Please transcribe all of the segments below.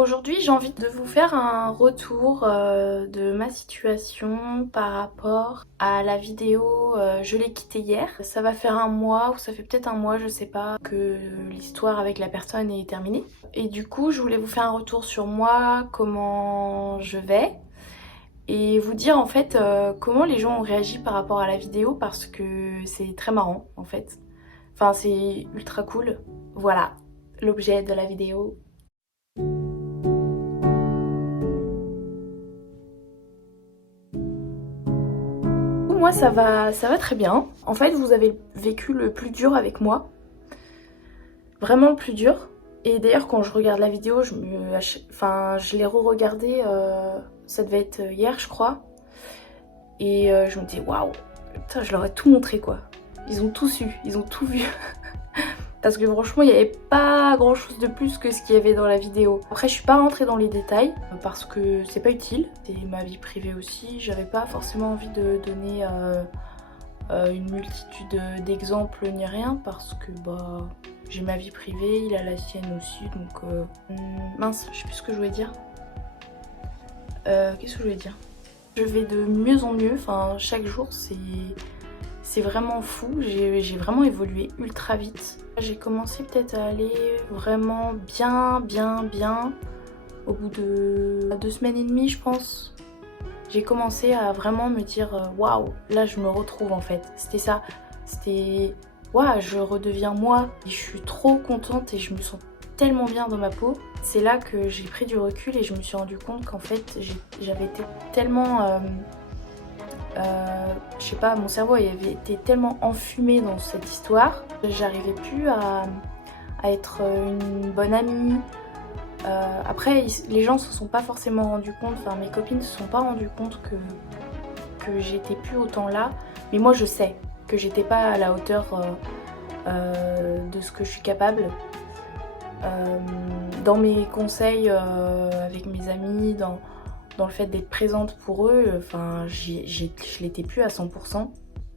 Aujourd'hui, j'ai envie de vous faire un retour de ma situation par rapport à la vidéo Je l'ai quittée hier. Ça va faire un mois ou ça fait peut-être un mois, je sais pas, que l'histoire avec la personne est terminée. Et du coup, je voulais vous faire un retour sur moi, comment je vais et vous dire en fait comment les gens ont réagi par rapport à la vidéo parce que c'est très marrant en fait. Enfin, c'est ultra cool. Voilà l'objet de la vidéo. Moi ça va très bien. En fait vous avez vécu le plus dur avec moi. Vraiment le plus dur. Et d'ailleurs quand je regarde la vidéo, je l'ai re-regardée, ça devait être hier je crois. Et je me dis waouh, putain je leur ai tout montré quoi. Ils ont tout su, ils ont tout vu. Parce que franchement il n'y avait pas grand chose de plus que ce qu'il y avait dans la vidéo. Après je suis pas rentrée dans les détails parce que c'est pas utile. C'est ma vie privée aussi, j'avais pas forcément envie de donner une multitude d'exemples ni rien parce que bah j'ai ma vie privée, il a la sienne aussi donc mince, je sais plus ce que je voulais dire. Qu'est-ce que je voulais dire? Je vais de mieux en mieux, enfin chaque jour c'est vraiment fou, j'ai vraiment évolué ultra vite. J'ai commencé peut-être à aller vraiment bien au bout de 2 semaines et demie je pense. J'ai commencé à vraiment me dire waouh, là je me retrouve en fait. C'était ça, c'était waouh, je redeviens moi. Et je suis trop contente et je me sens tellement bien dans ma peau. C'est là que j'ai pris du recul et je me suis rendu compte qu'en fait j'avais été tellement je sais pas, mon cerveau avait été tellement enfumé dans cette histoire, j'arrivais plus à être une bonne amie. Après, les gens se sont pas forcément rendus compte, enfin mes copines se sont pas rendues compte que j'étais plus autant là, mais moi je sais que j'étais pas à la hauteur de ce que je suis capable. Dans mes conseils avec mes amis, dans le fait d'être présente pour eux, enfin je l'étais plus à 100%.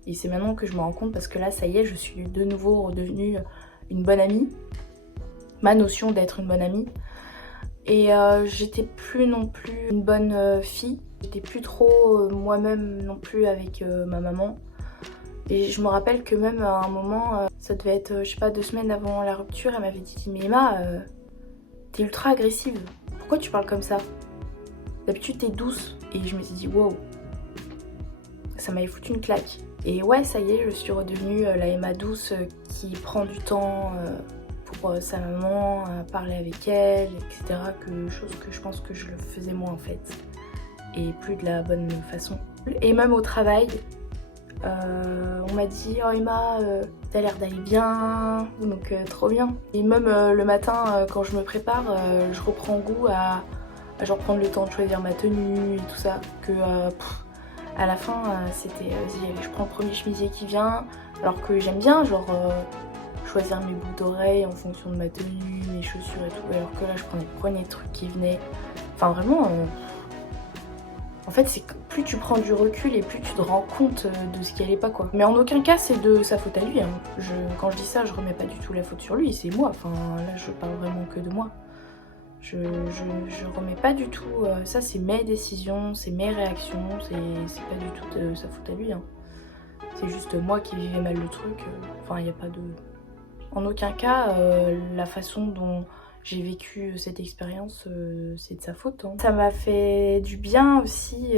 Et c'est maintenant que je me rends compte parce que là ça y est, je suis de nouveau redevenue une bonne amie. Ma notion d'être une bonne amie. Et j'étais plus non plus une bonne fille. J'étais plus trop moi-même non plus avec ma maman. Et je me rappelle que même à un moment, ça devait être, je sais pas, 2 semaines avant la rupture, elle m'avait dit mais Emma, t'es ultra agressive. Pourquoi tu parles comme ça? D'habitude t'es douce. Et je me suis dit wow, ça m'avait foutu une claque. Et ouais, ça y est, je suis redevenue la Emma douce qui prend du temps pour sa maman, à parler avec elle, etc. Chose que je pense que je le faisais moins en fait. Et plus de la bonne façon. Et même au travail, on m'a dit oh Emma, t'as l'air d'aller bien, donc trop bien. Et même le matin quand je me prépare, je reprends goût à genre prendre le temps de choisir ma tenue et tout ça. Que à la fin c'était vas-y je prends le premier chemisier qui vient, alors que j'aime bien genre choisir mes boucles d'oreilles en fonction de ma tenue, mes chaussures et tout, alors que là je prenais le premier truc qui venait. Enfin vraiment en fait c'est que plus tu prends du recul et plus tu te rends compte de ce qui allait pas quoi. Mais en aucun cas c'est de sa faute à lui hein. Quand je dis ça je remets pas du tout la faute sur lui, c'est moi, enfin là je parle vraiment que de moi. Je remets pas du tout, ça c'est mes décisions, c'est mes réactions, c'est pas du tout de sa faute à lui hein. C'est juste moi qui vivais mal le truc, enfin il n'y a pas de... En aucun cas la façon dont j'ai vécu cette expérience c'est de sa faute hein. Ça m'a fait du bien aussi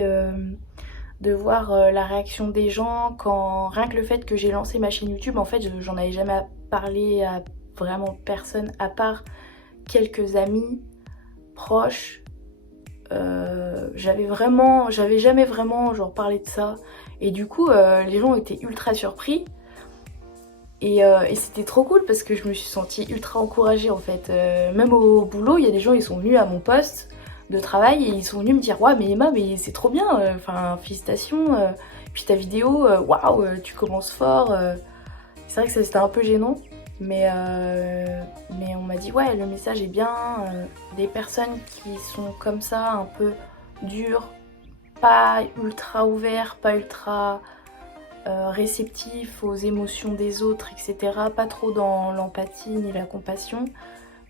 de voir la réaction des gens quand rien que le fait que j'ai lancé ma chaîne YouTube, en fait j'en avais jamais parlé à vraiment personne à part quelques amis proche. J'avais jamais vraiment genre parlé de ça et du coup les gens étaient ultra surpris et c'était trop cool parce que je me suis sentie ultra encouragée en fait. Même au boulot il y a des gens, ils sont venus à mon poste de travail et ils sont venus me dire ouais mais Emma mais c'est trop bien, enfin félicitations, puis ta vidéo waouh, tu commences fort. C'est vrai que ça c'était un peu gênant. Mais on m'a dit ouais le message est bien, des personnes qui sont comme ça un peu dures, pas ultra ouverts, pas ultra réceptifs aux émotions des autres, etc. Pas trop dans l'empathie ni la compassion.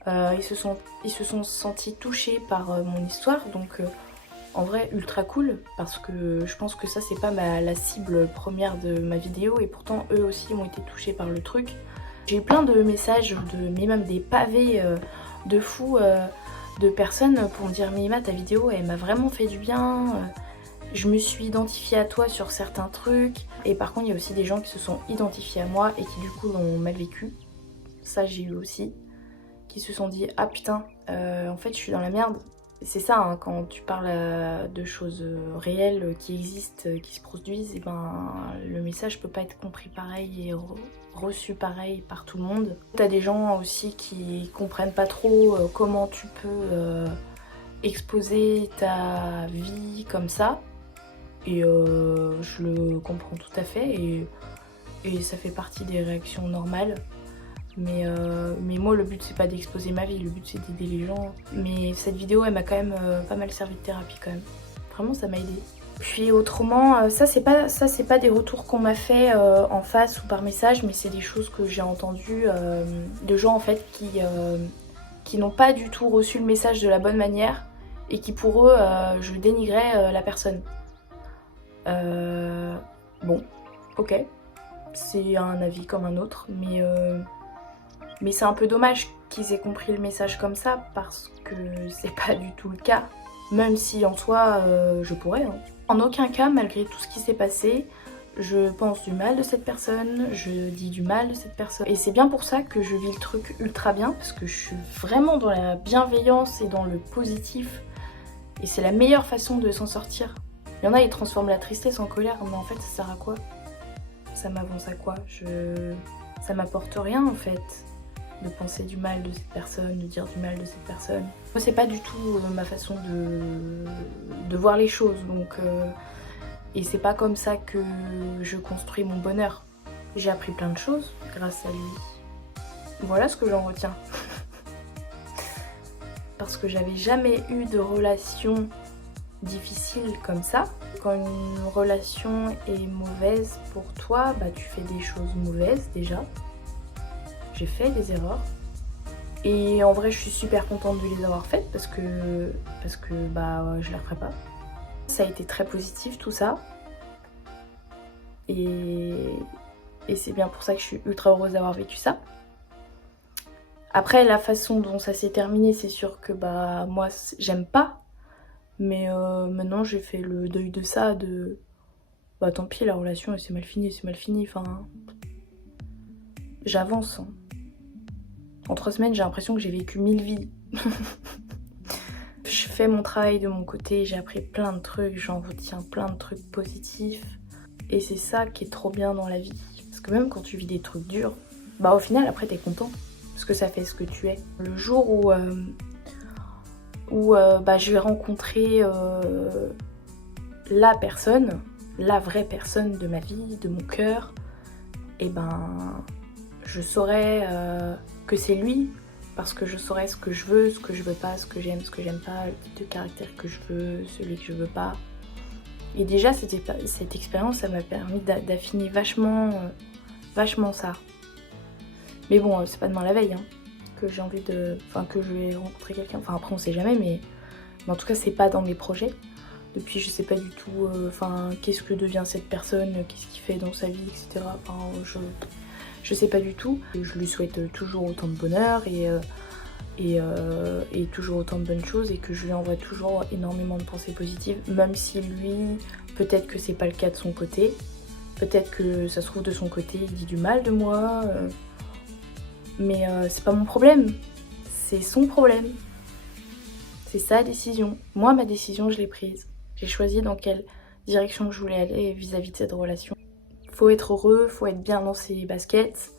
Ils se sont sentis touchés par mon histoire, donc en vrai ultra cool, parce que je pense que ça c'est pas la cible première de ma vidéo, et pourtant eux aussi ont été touchés par le truc. J'ai eu plein de messages, mais même des pavés de fous de personnes pour me dire mais Emma, ta vidéo elle m'a vraiment fait du bien, je me suis identifiée à toi sur certains trucs. Et par contre il y a aussi des gens qui se sont identifiés à moi et qui du coup l'ont mal vécu. Ça j'ai eu aussi. Qui se sont dit ah putain en fait je suis dans la merde. C'est ça hein, quand tu parles de choses réelles qui existent, qui se produisent, et ben le message peut pas être compris pareil et reçu pareil par tout le monde. T'as des gens aussi qui comprennent pas trop comment tu peux exposer ta vie comme ça, et je le comprends tout à fait, et ça fait partie des réactions normales. Mais moi le but c'est pas d'exposer ma vie, le but c'est d'aider les gens. Mais cette vidéo elle m'a quand même pas mal servi de thérapie quand même. Vraiment ça m'a aidé. Puis autrement, ça c'est pas des retours qu'on m'a fait en face ou par message, mais c'est des choses que j'ai entendues de gens en fait qui n'ont pas du tout reçu le message de la bonne manière et qui pour eux je dénigrais la personne. Bon, ok, c'est un avis comme un autre, mais c'est un peu dommage qu'ils aient compris le message comme ça, parce que c'est pas du tout le cas. Même si en soi, je pourrais. Hein. En aucun cas, malgré tout ce qui s'est passé, je pense du mal de cette personne, je dis du mal de cette personne. Et c'est bien pour ça que je vis le truc ultra bien, parce que je suis vraiment dans la bienveillance et dans le positif. Et c'est la meilleure façon de s'en sortir. Il y en a, ils transforment la tristesse en colère, mais en fait, ça sert à quoi? Ça m'avance à quoi? Ça m'apporte rien en fait. De penser du mal de cette personne, de dire du mal de cette personne. Moi c'est pas du tout ma façon de voir les choses, donc et c'est pas comme ça que je construis mon bonheur. J'ai appris plein de choses grâce à lui. Voilà ce que j'en retiens. Parce que j'avais jamais eu de relation difficile comme ça. Quand une relation est mauvaise pour toi, bah tu fais des choses mauvaises déjà. J'ai fait des erreurs et en vrai je suis super contente de les avoir faites parce que bah je les referai pas. Ça a été très positif tout ça et c'est bien pour ça que je suis ultra heureuse d'avoir vécu ça. Après la façon dont ça s'est terminé, c'est sûr que bah moi j'aime pas, mais maintenant j'ai fait le deuil de ça, de bah tant pis, la relation elle s'est mal finie, enfin j'avance. Hein. En 3 semaines, j'ai l'impression que j'ai vécu 1000 vies. Je fais mon travail de mon côté, j'ai appris plein de trucs, j'en retiens plein de trucs positifs. Et c'est ça qui est trop bien dans la vie. Parce que même quand tu vis des trucs durs, bah au final après t'es content. Parce que ça fait ce que tu es. Le jour où bah, je vais rencontrer la personne, la vraie personne de ma vie, de mon cœur, et ben je saurai que c'est lui, parce que je saurai ce que je veux, ce que je veux pas, ce que j'aime pas, le type de caractère que je veux, celui que je veux pas. Et déjà cette expérience, ça m'a permis d'affiner vachement ça. Mais bon, c'est pas demain la veille hein, que j'ai envie de... Enfin que je vais rencontrer quelqu'un, enfin après on sait jamais, mais en tout cas c'est pas dans mes projets. Depuis je sais pas du tout, enfin qu'est-ce que devient cette personne, qu'est-ce qu'il fait dans sa vie, etc. Enfin je sais pas du tout. Je lui souhaite toujours autant de bonheur et toujours autant de bonnes choses, et que je lui envoie toujours énormément de pensées positives, même si lui, peut-être que c'est pas le cas de son côté. Peut-être que ça se trouve de son côté, il dit du mal de moi. Mais c'est pas mon problème. C'est son problème. C'est sa décision. Moi, ma décision, je l'ai prise. J'ai choisi dans quelle direction je voulais aller vis-à-vis de cette relation. Faut être heureux, faut être bien dans ses baskets,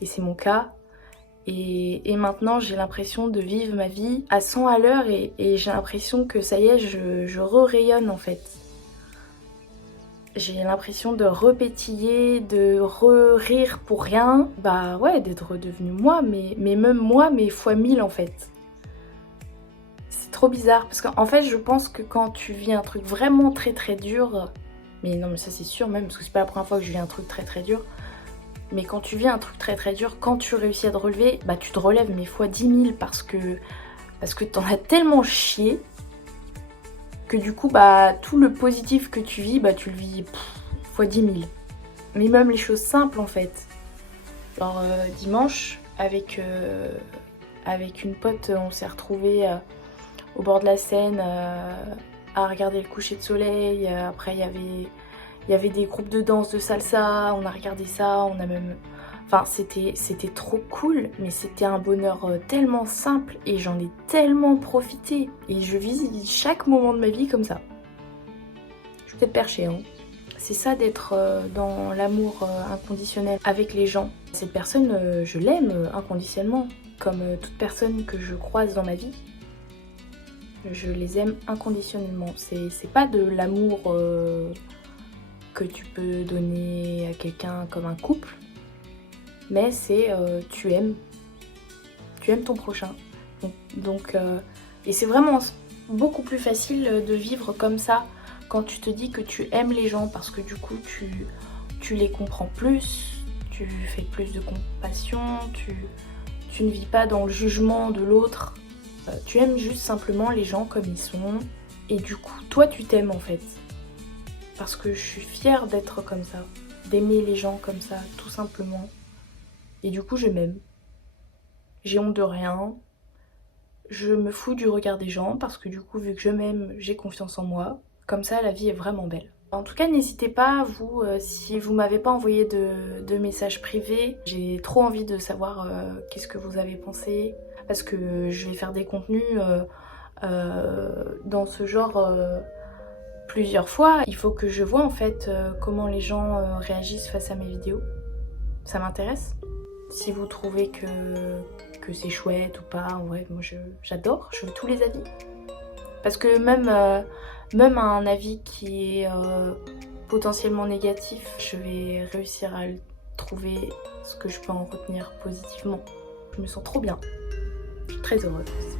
et c'est mon cas. Et maintenant j'ai l'impression de vivre ma vie à 100 à l'heure, et j'ai l'impression que ça y est, je re-rayonne en fait. J'ai l'impression de repétiller, de re-rire pour rien. Bah ouais, d'être redevenue moi, mais même moi, mais fois 1000 en fait. C'est trop bizarre, parce qu'en fait je pense que quand tu vis un truc vraiment très très dur, mais non mais ça c'est sûr même, parce que c'est pas la première fois que je vis un truc très très dur, Mais quand tu vis un truc très très dur, quand tu réussis à te relever, bah tu te relèves mais fois 10 000 parce que t'en as tellement chié que du coup bah tout le positif que tu vis, bah tu le vis fois 10 000. Mais même les choses simples en fait. Genre dimanche avec une pote, on s'est retrouvés au bord de la Seine à regarder le coucher de soleil. Après il y avait des groupes de danse de salsa, on a regardé ça, on a même... Enfin c'était trop cool, mais c'était un bonheur tellement simple et j'en ai tellement profité. Et je vis chaque moment de ma vie comme ça. Je suis peut-être perchée, hein. C'est ça d'être dans l'amour inconditionnel avec les gens. Cette personne, je l'aime inconditionnellement, comme toute personne que je croise dans ma vie. Je les aime inconditionnellement. C'est pas de l'amour que tu peux donner à quelqu'un comme un couple, mais c'est tu aimes ton prochain. Et c'est vraiment beaucoup plus facile de vivre comme ça quand tu te dis que tu aimes les gens, parce que du coup tu les comprends plus, tu fais plus de compassion, tu ne vis pas dans le jugement de l'autre, tu aimes juste simplement les gens comme ils sont, et du coup toi tu t'aimes en fait, parce que je suis fière d'être comme ça, d'aimer les gens comme ça tout simplement, et du coup je m'aime. J'ai honte de rien, je me fous du regard des gens parce que du coup vu que je m'aime, j'ai confiance en moi. Comme ça la vie est vraiment belle. En tout cas n'hésitez pas, vous, si vous m'avez pas envoyé de messages privés, j'ai trop envie de savoir qu'est-ce que vous avez pensé, parce que je vais faire des contenus dans ce genre plusieurs fois. Il faut que je vois en fait comment les gens réagissent face à mes vidéos. Ça m'intéresse. Si vous trouvez que c'est chouette ou pas, en vrai, moi j'adore, je veux tous les avis. Parce que même un avis qui est potentiellement négatif, je vais réussir à trouver ce que je peux en retenir positivement. Je me sens trop bien, je suis très heureuse.